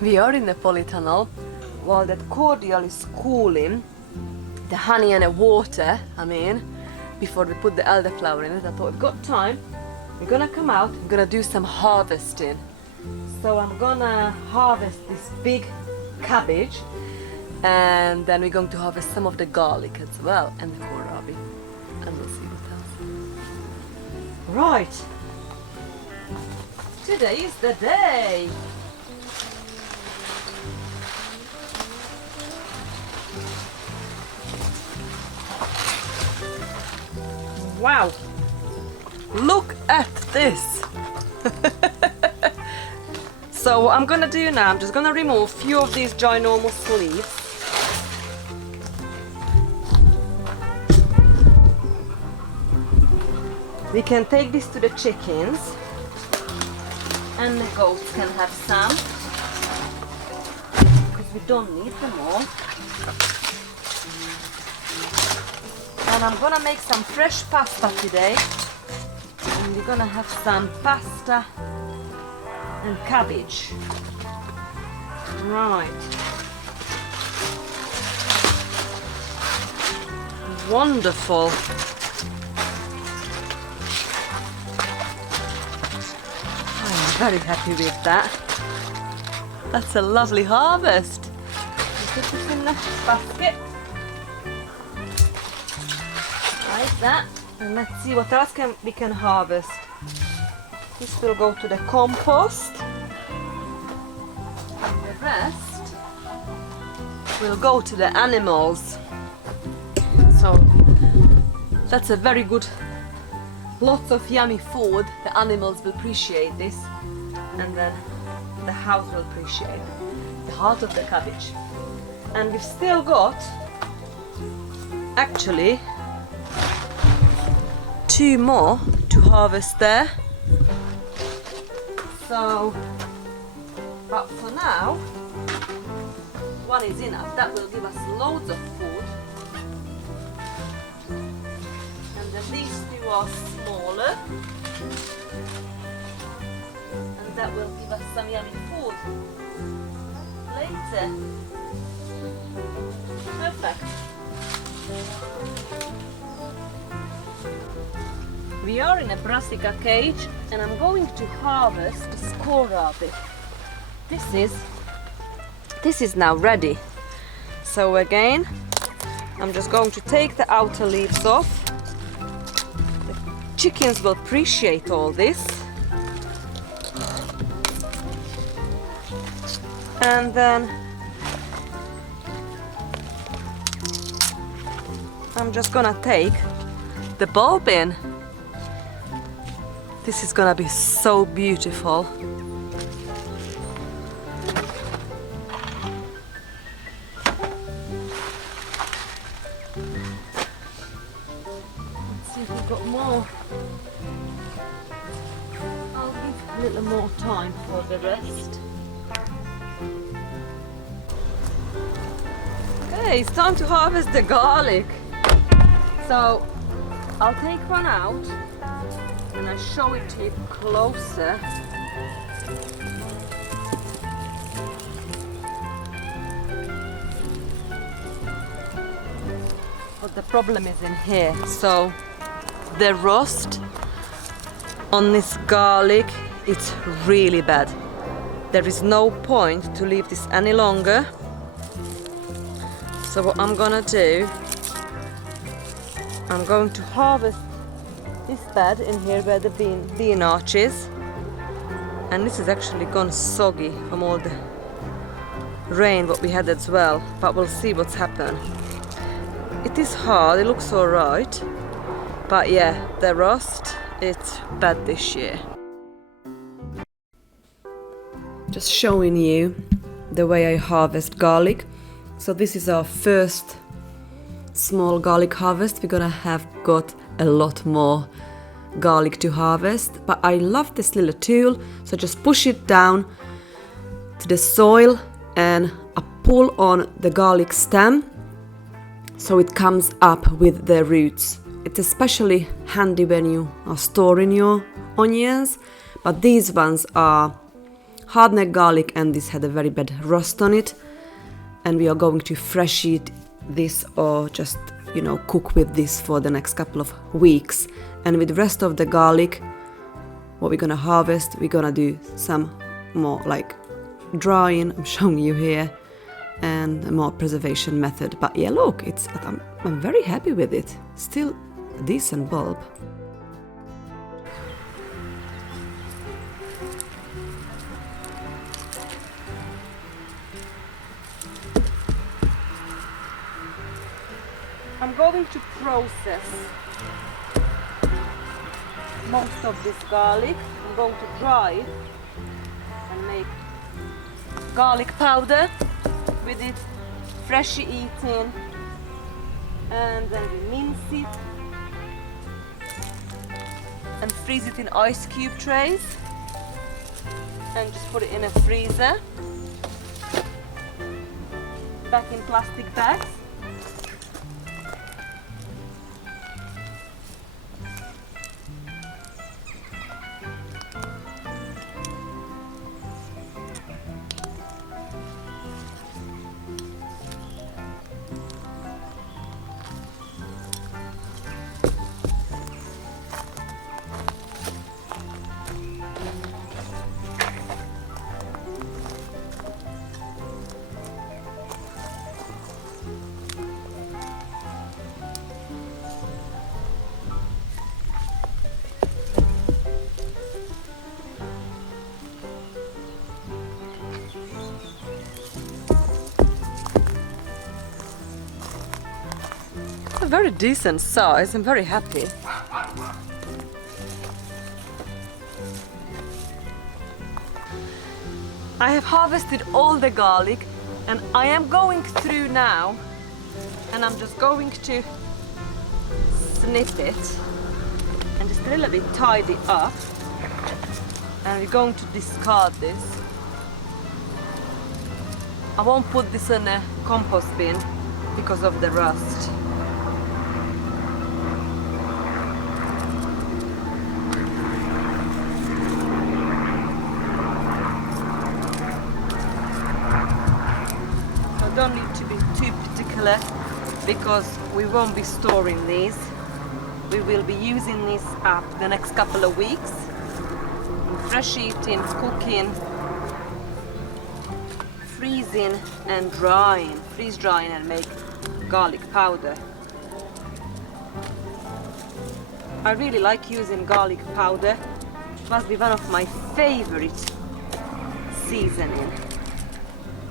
We are in the polytunnel while that cordial is cooling. The honey and the water, before we put the elderflower in it. I thought we've got time. We're gonna come out, we're gonna do some harvesting. So I'm gonna harvest this big cabbage, and then we're going to harvest some of the garlic as well, and the kohlrabi, and we'll see what else. Right, today is the day. Wow, look at this. So what I'm gonna do now, I'm just gonna remove a few of these ginormous leaves. We can take this to the chickens, and the goats can have some, because we don't need them all. And I'm gonna make some fresh pasta today, and we're gonna have some pasta and cabbage. Right. Wonderful. I'm very happy with that. That's a lovely harvest. Put this in the basket. Like that. And let's see what else we can harvest. This will go to the compost, and the rest will go to the animals. So that's a very good, lots of yummy food. The animals will appreciate this, and then the house will appreciate the heart of the cabbage. And we've still got actually 2 more to harvest there. So, but for now, 1 is enough. That will give us loads of food. And then these 2 are smaller. And that will give us some yummy food later. Perfect. We are in a brassica cage, and I'm going to harvest the kohlrabi. This is now ready. So again, I'm just going to take the outer leaves off. The chickens will appreciate all this. And then I'm just gonna take the bulb in. This is gonna be so beautiful. Let's see if we've got more. I'll give a little more time for the rest. Okay, it's time to harvest the garlic. So I'll take one out, and I'll show it to you closer. But the problem is in here. So the rust on this garlic, it's really bad. There is no point to leave this any longer. So what I'm gonna do, I'm going to harvest this bed in here where the bean arches, and this is actually gone soggy from all the rain what we had as well, but we'll see what's happened. It is hard, it looks alright, but yeah, the rust, it's bad this year. Just showing you the way I harvest garlic. So this is our first small garlic harvest. We're gonna have got a lot more garlic to harvest, but I love this little tool. So just push it down to the soil, and I pull on the garlic stem so it comes up with the roots. It's especially handy when you are storing your onions, but these ones are hard-neck garlic, and this had a very bad rust on it. And we are going to fresh eat this or just, cook with this for the next couple of weeks. And with the rest of the garlic, what we're gonna harvest, we're gonna do some more like drying, I'm showing you here, and a more preservation method. But yeah, look, I'm very happy with it. Still a decent bulb. I'm going to process most of this garlic. I'm going to dry it and make garlic powder with it, freshly eaten, and then we mince it and freeze it in ice cube trays and just put it in a freezer, back in plastic bags. A very decent size. I'm very happy. I have harvested all the garlic and I am going through now and I'm just going to snip it and just a little bit tidy up, and we're going to discard this. I won't put this in a compost bin because of the rust. Don't need to be too particular because we won't be storing these. We will be using this up the next couple of weeks. Fresh eating, cooking, freezing and drying. Freeze drying and make garlic powder. I really like using garlic powder. It must be one of my favorite seasoning.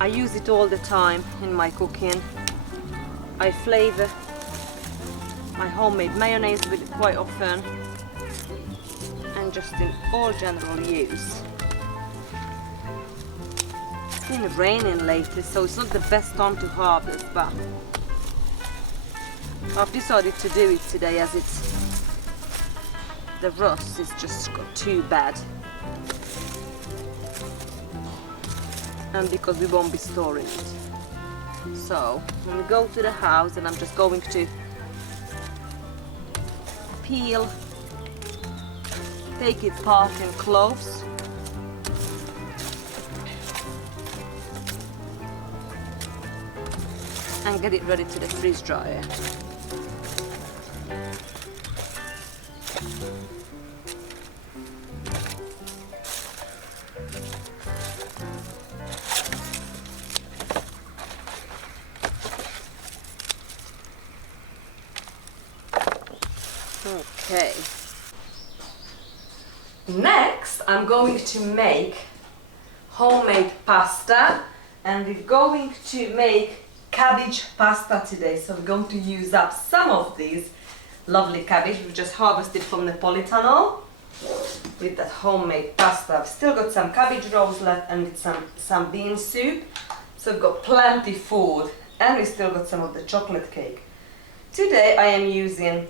I use it all the time in my cooking. I flavor my homemade mayonnaise with it quite often, and just in all general use. It's been raining lately, so it's not the best time to harvest, but I've decided to do it today as the rust is just got too bad. And because we won't be storing it. So when we go to the house, and I'm just going to peel, take it apart in cloves, and get it ready to the freeze dryer. Okay. Next, I'm going to make homemade pasta, and we're going to make cabbage pasta today. So we're going to use up some of these lovely cabbage we just harvested from the polytunnel with that homemade pasta. I've still got some cabbage rolls left and with some bean soup. So we've got plenty food, and we still got some of the chocolate cake. Today I am using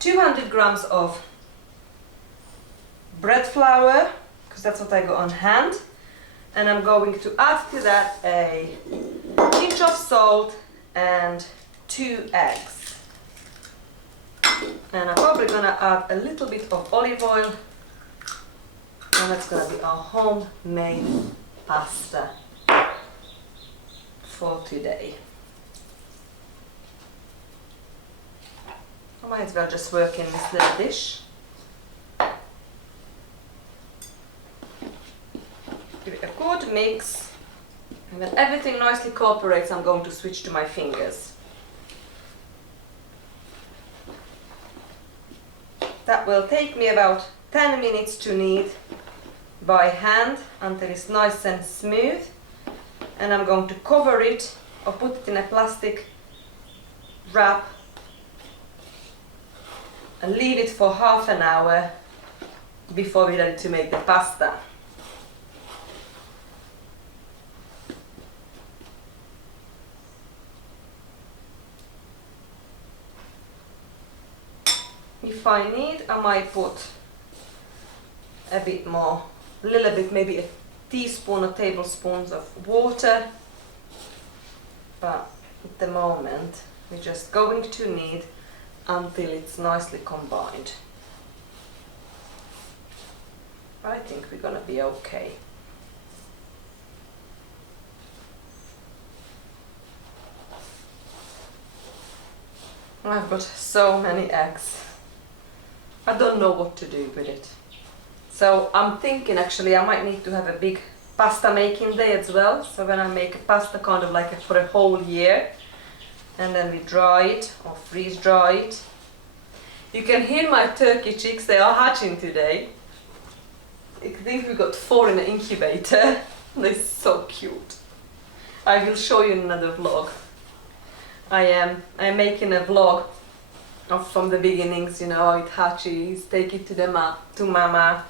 200 grams of bread flour, because that's what I got on hand, and I'm going to add to that a pinch of salt and 2 eggs. And I'm probably gonna add a little bit of olive oil And that's gonna be our homemade pasta for today. I might as well just work in this little dish. Give it a good mix, and when everything nicely cooperates, I'm going to switch to my fingers. That will take me about 10 minutes to knead by hand until it's nice and smooth, and I'm going to cover it or put it in a plastic wrap and leave it for half an hour before we're ready to make the pasta. If I need, I might put a bit more, a little bit, maybe a teaspoon or tablespoons of water, but at the moment we're just going to knead until it's nicely combined. I think we're gonna be okay. I've got so many eggs. I don't know what to do with it. So I'm thinking actually I might need to have a big pasta making day as well. So when I make a pasta kind of like for a whole year, and then we dry it or freeze dry it. You can hear my turkey chicks, they are hatching today. I think we got 4 in the incubator. They're so cute. I will show you in another vlog. I'm making a vlog from the beginnings, you know, how it hatches, take it to to mama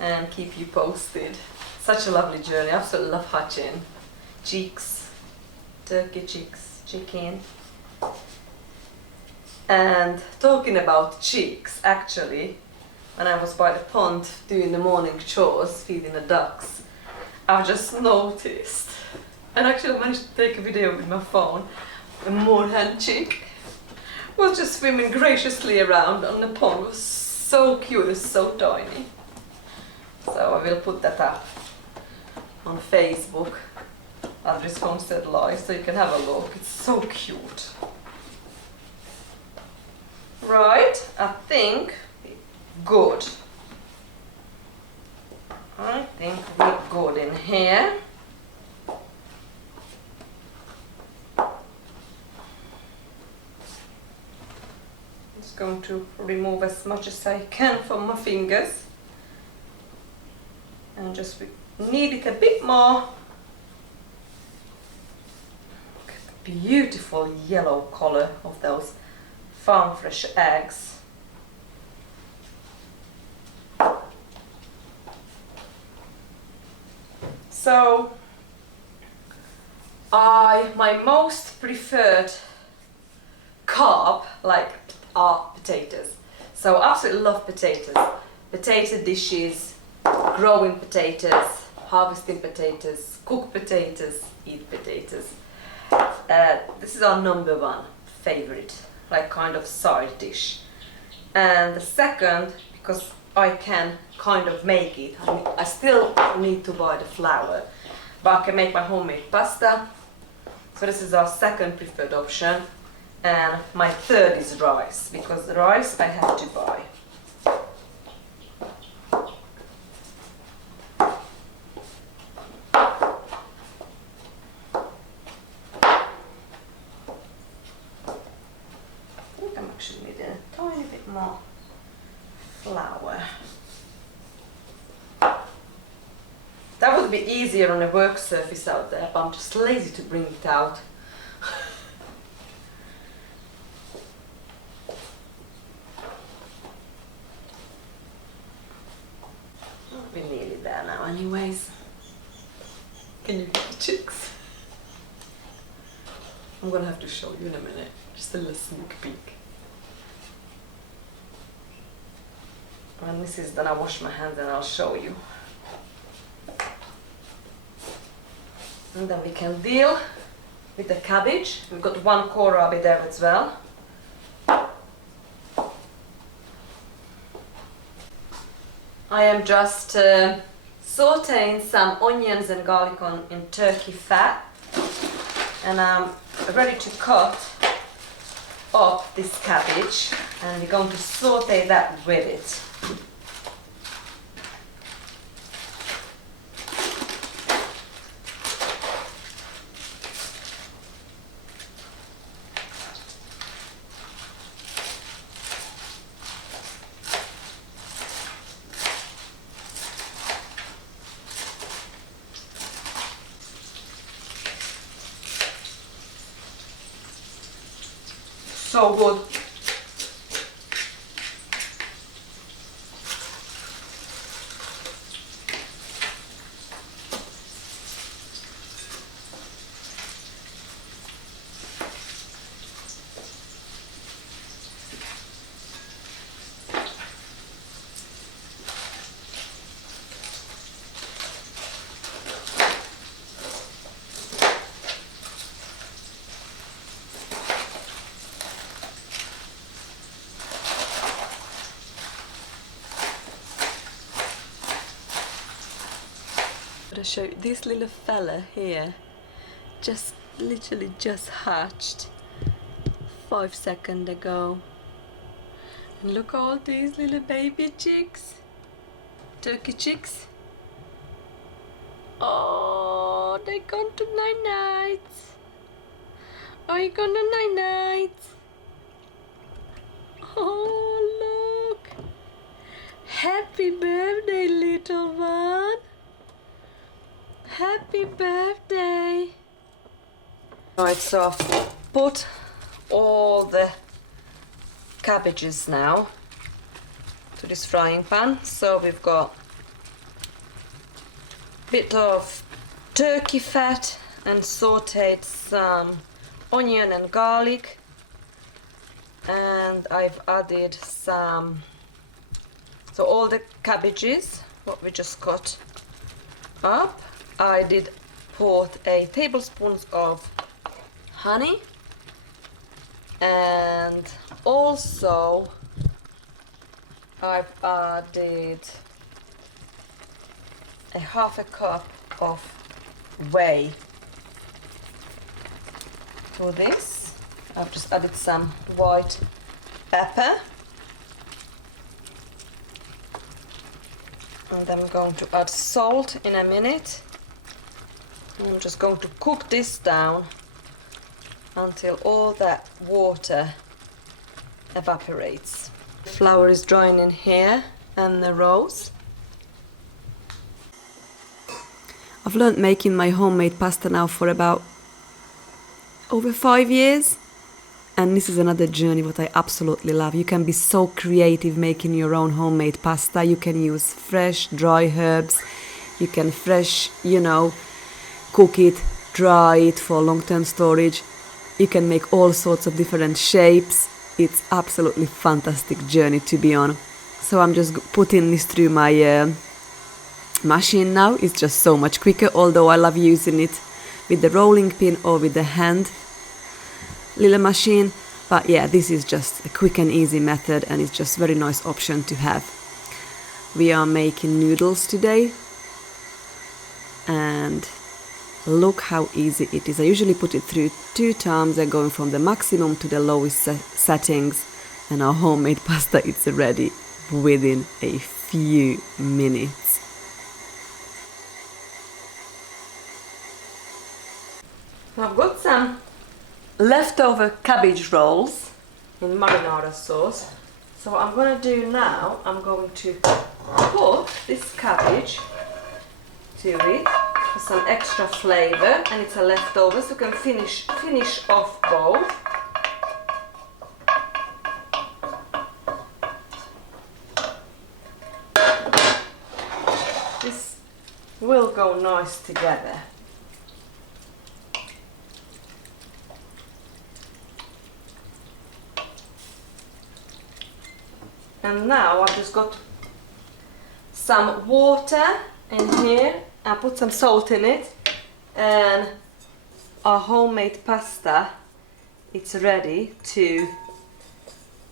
and keep you posted. Such a lovely journey. I absolutely love hatching. Chicks, turkey chicks, chicken. And talking about chicks, actually, when I was by the pond doing the morning chores, feeding the ducks, I just noticed, and actually I managed to take a video with my phone, a moorhen chick was just swimming graciously around on the pond. It was so cute, it's so tiny. So I will put that up on Facebook, Adri's Homestead Live, so you can have a look. It's so cute. Right, I think good. I think we're good in here. Going to remove as much as I can from my fingers and just knead it a bit more. Look at the beautiful yellow color of those farm fresh eggs. So my most preferred carb are potatoes. So I absolutely love potatoes. Potato dishes, growing potatoes, harvesting potatoes, cook potatoes, eat potatoes. This is our #1 favorite, like kind of side dish. And the second, because I can kind of make it, I still need to buy the flour, but I can make my homemade pasta. So this is our second preferred option. And my third is rice, because the rice I have to buy. I think I'm actually needing a tiny bit more flour. That would be easier on a work surface out there, but I'm just lazy to bring it out. We're nearly there now anyways. Can you get the chicks? I'm gonna have to show you in a minute. Just a little sneak peek. When this is done, I'll wash my hands and I'll show you. And then we can deal with the cabbage. We've got 1 kohlrabi there as well. I am just sauteing some onions and garlic in turkey fat, and I'm ready to cut up this cabbage, and we're going to saute that with it. So good. I'm gonna show you this little fella here, just literally just hatched 5 seconds ago. And look all these little baby chicks, turkey chicks. Oh, they gone to night-night. Are you gonna night-night? Oh, look. Happy birthday, little one. Happy birthday! Right, so I've put all the cabbages now to this frying pan. So we've got a bit of turkey fat and sauteed some onion and garlic, and I've added some, so all the cabbages what we just cut up. I did put a tablespoon of honey, and also I've added a half a cup of whey to this. I've just added some white pepper, and I'm going to add salt in a minute. I'm just going to cook this down until all that water evaporates. The flour is drying in here, and the rose. I've learned making my homemade pasta now for about over 5 years, and this is another journey what I absolutely love. You can be so creative making your own homemade pasta. You can use fresh, dry herbs. You can cook it, dry it for long-term storage. You can make all sorts of different shapes. It's absolutely fantastic journey to be on. So I'm just putting this through my machine now. It's just so much quicker, although I love using it with the rolling pin or with the hand little machine. But yeah, this is just a quick and easy method, and it's just very nice option to have. We are making noodles today, and look how easy it is. I usually put it through 2 times and going from the maximum to the lowest settings, and our homemade pasta is ready within a few minutes. I've got some leftover cabbage rolls in marinara sauce. So what I'm going to do now, I'm going to put this cabbage to it for some extra flavor, and it's a leftover, so you can finish off both. This will go nice together. And now I've just got some water in here. I put some salt in it, and our homemade pasta, it's ready to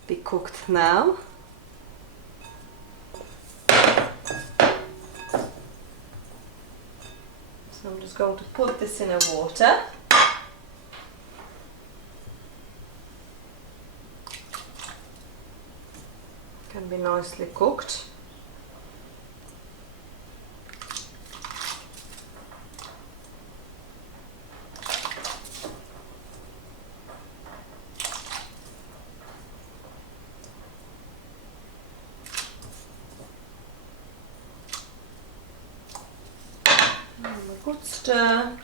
be cooked now. So I'm just going to put this in a water. Can be nicely cooked. A good stir.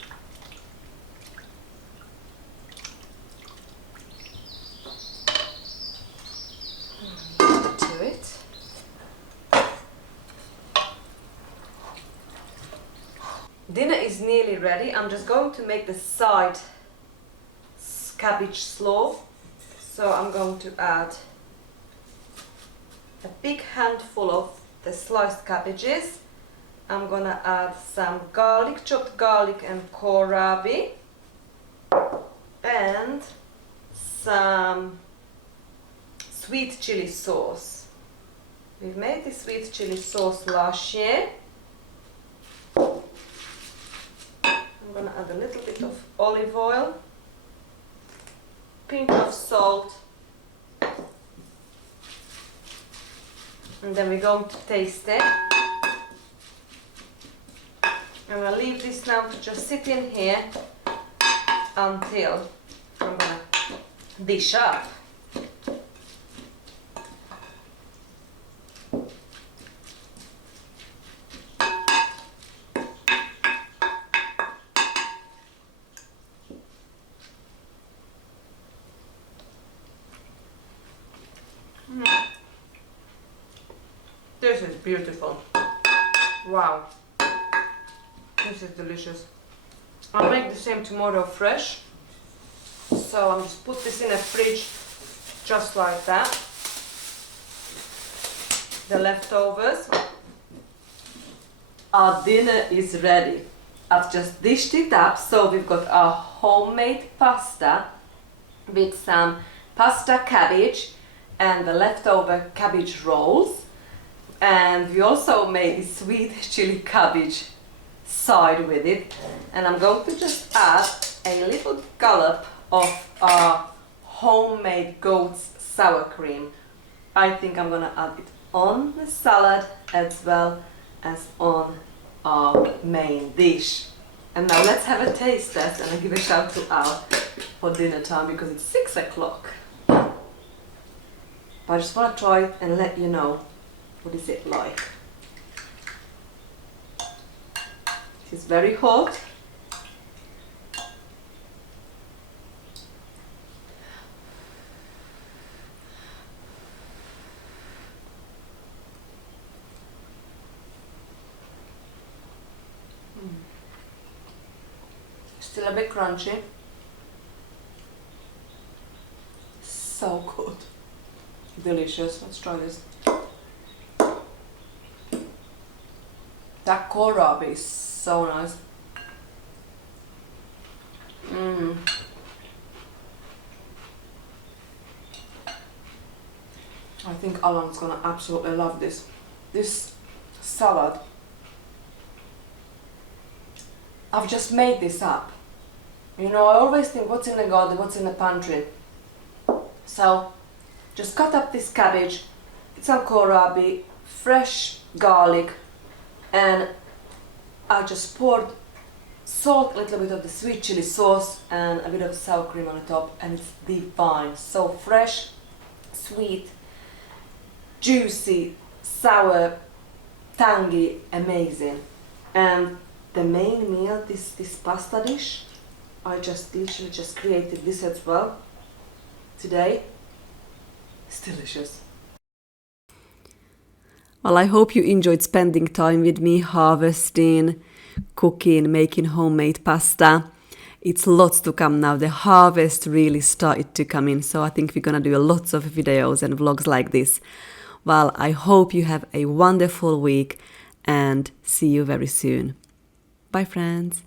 To it. Dinner is nearly ready. I'm just going to make the side cabbage slaw. So I'm going to add a big handful of the sliced cabbages. I'm gonna add some garlic, chopped garlic and kohlrabi, and some sweet chili sauce. We've made this sweet chili sauce last year. I'm gonna add a little bit of olive oil, pinch of salt, and then we're going to taste it. I'm gonna leave this now to just sit in here until I'm gonna dish up. This is beautiful. Wow. This is delicious. I'll make the same tomorrow fresh. So I'm just put this in a fridge just like that. The leftovers. Our dinner is ready. I've just dished it up, so we've got our homemade pasta with some pasta cabbage and the leftover cabbage rolls. And we also made sweet chili cabbage side with it, and I'm going to just add a little dollop of our homemade goat's sour cream. I think I'm gonna add it on the salad as well as on our main dish. And now let's have a taste test, and I give a shout to Al for dinner time because it's 6 o'clock. But I just want to try it and let you know what is it like. It's very hot. Still a bit crunchy. So good. Delicious. Let's try this. That kohlrabi is so nice. I think Alan's gonna absolutely love this. This salad. I've just made this up. You know, I always think what's in the garden, what's in the pantry. So, just cut up this cabbage, some kohlrabi, fresh garlic, and I just poured salt, a little bit of the sweet chili sauce and a bit of sour cream on the top, and it's divine. So fresh, sweet, juicy, sour, tangy, amazing. And the main meal, this pasta dish, I just literally just created this as well today. It's delicious. Well, I hope you enjoyed spending time with me, harvesting, cooking, making homemade pasta. It's lots to come now. The harvest really started to come in, so I think we're gonna do lots of videos and vlogs like this. Well, I hope you have a wonderful week and see you very soon. Bye, friends.